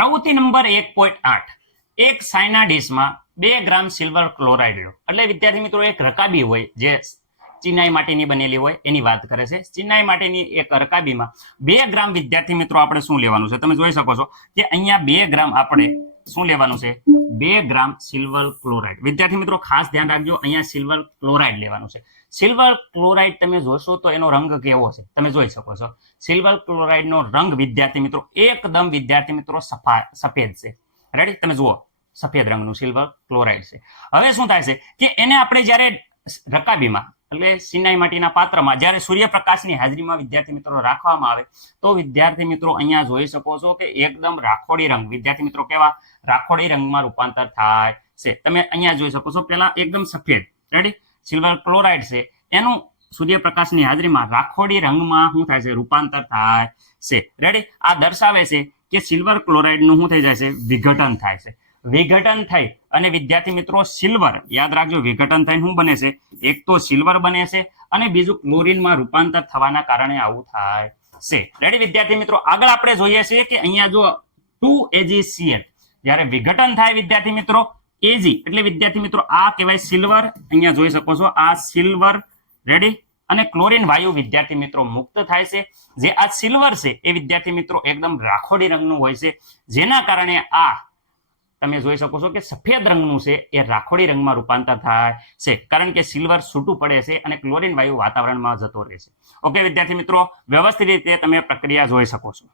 પ્રવૃત્તિ નંબર 1.8 એક સાયના ડીશમાં 2 ગ્રામ સિલ્વર ક્લોરાઇડ લો. એટલે વિદ્યાર્થી મિત્રો એક રકાબી હોય જે ચિનાઈ માટેની બનેલી હોય એની વાત કરે છે. ચિનાઈ માટેની એક રકાબીમાં 2 ગ્રામ વિદ્યાર્થી મિત્રો આપણે શું લેવાનું છે? તમે જોઈ શકો છો કે અહીંયા 2 ગ્રામ આપણે શું લેવાનું છે? 2 ગ્રામ સિલ્વર ક્લોરાઇડ. વિદ્યાર્થી મિત્રો ખાસ ધ્યાન રાખજો, અહીંયા સિલ્વર ક્લોરાઇડ લેવાનું છે. સિલ્વર ક્લોરાઇડ તમે જોશો તો એનો રંગ કેવો છે તમે જોઈ શકો છો. સિલ્વર ક્લોરાઇડ નો રંગ વિદ્યાર્થી મિત્રો એકદમ વિદ્યાર્થી મિત્રો સફેદ છે. રેડી? તમે જુઓ, સફેદ રંગનું સિલ્વર ક્લોરાઇડ છે. હવે શું થાય છે કે એને આપણે જ્યારે રકાબીમાં એટલે ચિનાઈ માટીના પાત્રમાં જ્યારે સૂર્યપ્રકાશની હાજરીમાં વિદ્યાર્થી મિત્રો રાખવામાં આવે તો વિદ્યાર્થી મિત્રો અહીંયા જોઈ શકો છો કે એકદમ રાખોડી રંગ, વિદ્યાર્થી મિત્રો કેવા રાખોડી રંગમાં રૂપાંતર થાય છે. તમે અહીંયા જોઈ શકો છો પેલા એકદમ સફેદ, રેડી, સિલ્વર ક્લોરાઇડ છે, એનું સૂર્યપ્રકાશની હાજરીમાં રાખોડી રંગમાં શું થાય છે? રૂપાંતર થાય છે. રેડી? આ દર્શાવે છે કે સિલ્વર ક્લોરાઇડ નું શું થઈ જાય છે? વિઘટન થાય છે. વિઘટન થઈ અને વિદ્યાર્થી મિત્રો સિલ્વર, યાદ રાખજો, વિઘટન થઈને શું બને છે? એક તો સિલ્વર બને છે અને બીજું ક્લોરીનમાં રૂપાંતર થવાના કારણે આવું થાય છે. રેડી વિદ્યાર્થી મિત્રો? આગળ આપણે જોઈએ છીએ કે અહીંયા જો 2AgCl જ્યારે વિઘટન થાય વિદ્યાર્થી મિત્રો Ag એટલે વિદ્યાર્થી મિત્રો આ કહેવાય સિલ્વર. અહીંયા જોઈ શકો છો આ સિલ્વર. રેડી? અને ક્લોરીન વાયુ વિદ્યાર્થી મિત્રો મુક્ત થાય છે. જે આ સિલ્વર છે એ વિદ્યાર્થી મિત્રો એકદમ રાખોડી રંગનું હોય છે, જેના કારણે આ તમે જોઈ શકો છો કે સફેદ રંગનું છે એ રાખોડી રંગમાં રૂપાંતર થાય છે, કારણ કે સિલ્વર છૂટું પડે છે અને ક્લોરીન વાયુ વાતાવરણમાં જતો રહે છે. ઓકે વિદ્યાર્થી મિત્રો, વ્યવસ્થિત રીતે તમે પ્રક્રિયા જોઈ શકો છો.